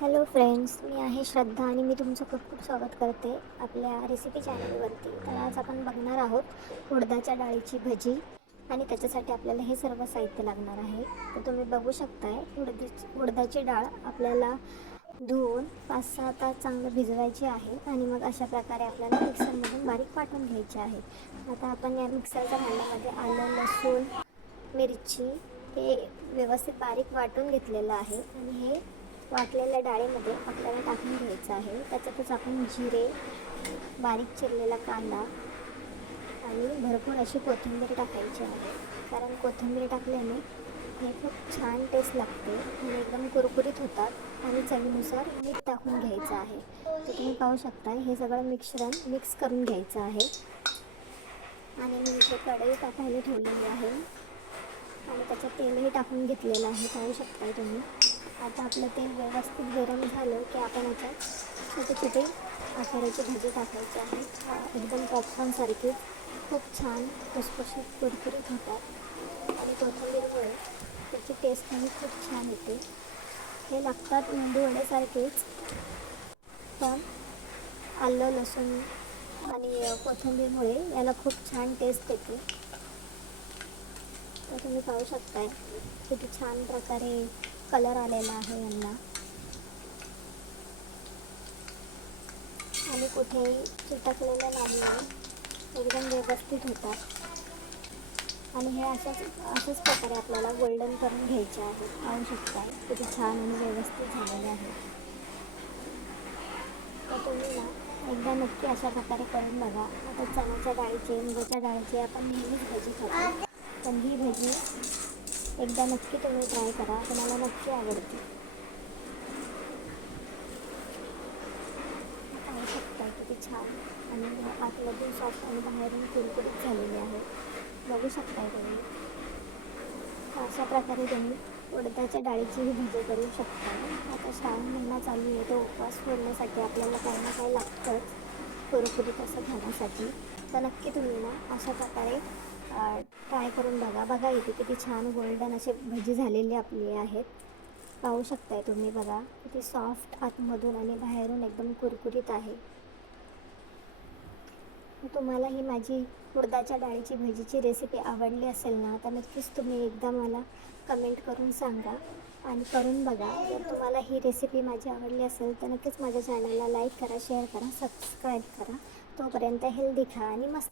Hello friends, मी आहे श्रद्धा आणि मी तुमचं खूप खूप स्वागत करते आपल्या रेसिपी चॅनलवरती. तर आज आपण बघणार आहोत उडदाच्या डाळीची भजी आणि त्याच्यासाठी आपल्याला हे सर्व साहित्य लागणार आहे. तर तुम्ही बघू शकताय उडदाची डाळ आपल्याला धुवून 5-6 तास चांगलं भिजवायची आहे आणि मग अशा प्रकारे आपल्याला मिक्सरमधून बारीक वाटून घ्यायची आहे. आता आपण या मिक्सरच्या भांड्यामध्ये आलं, लसूण, मिरची हे व्यवस्थित बारीक वाटून घेतलेलं आहे आणि हे वाटलेल्या डाळीमध्ये आपल्याला टाकून घ्यायचं आहे. त्याच्यातच आपण जिरे, बारीक चिरलेला कांदा आणि भरपूर अशी कोथिंबीर टाकायची आहे. कारण कोथिंबीर टाकल्याने हे खूप छान टेस्ट लागते आणि एकदम कुरकुरीत होतात. आणि चवीनुसार मीठ टाकून घ्यायचं आहे. तर तुम्ही पाहू शकता हे सगळं मिश्रण मिक्स करून घ्यायचं आहे. आणि मी इथे कढई टाकायला ठेवलेली आहे आणि त्याच्यात तेलही टाकून घेतलेलं आहे, पाहू शकता तुम्ही. आता आपलं तेल व्यवस्थित गरम झालं की आपण याच्यात छोटे छोटे आकाराची भजी टाकायची आहे. एकदम पॉपकॉर्नसारखी खूप छान खुसखुशीत कुरकुरीत होतात आणि कोथिंबीरमुळे त्याची टेस्टही खूप छान येते. हे लागतात मेंदू वड्यासारखेच, पण आलं, लसूण आणि कोथिंबीरमुळे याला खूप छान टेस्ट येते. तर तुम्ही पाहू शकताय किती छान प्रकारे कलर आलेला आहे यांना आणि कुठेही चिटकलेलं नाही आहे. एकदम व्यवस्थित होतात आणि हे अशाच प्रकारे आपल्याला गोल्डन करून घ्यायचे आहे. पाहू शकताय किती छान आणि व्यवस्थित झालेले आहे. तर तुम्ही एकदा नक्की अशा प्रकारे करून बघा. आता चण्याच्या डाळीचे, मुगाच्या डाळीचे आपण नेहमीच भजी खातो, पण ही भजी एकदा नक्की तुम्ही ट्राय करा, तुम्हाला नक्की आवडते. पाहू शकता किती छान आणि आतमधून सॉफ्ट आणि बाहेरून कुरकुरीत झालेले आहे, बघू शकताय तुम्ही. तर अशा प्रकारे तुम्ही उडदाच्या डाळीचीही भजी करू शकता. आता श्रावण महिना चालू आहे, तो उपवास सोडण्यासाठी आपल्याला काही ना काही लागतंच कुरकुरीत असं खाण्यासाठी. तर नक्की तुम्ही अशा प्रकारे ट्राय करून बघा. इथे किती छान गोल्डन असे भजी झालेले आपले आहेत, पाहू शकताय तुम्ही. बघा किती सॉफ्ट आतमधून आणि बाहेरून एकदम कुरकुरीत आहे. तुम्हाला ही माझी उडदाच्या डाळीची भजीची रेसिपी आवडली असेल ना, तर नक्कीच तुम्ही एकदा मला कमेंट करून सांगा आणि करून बघा. जर तुम्हाला ही रेसिपी माझी आवडली असेल तर नक्कीच माझ्या चॅनलला लाईक करा, शेअर करा, सबस्क्राईब करा. तोपर्यंत हेल्दी खा आणि मस्त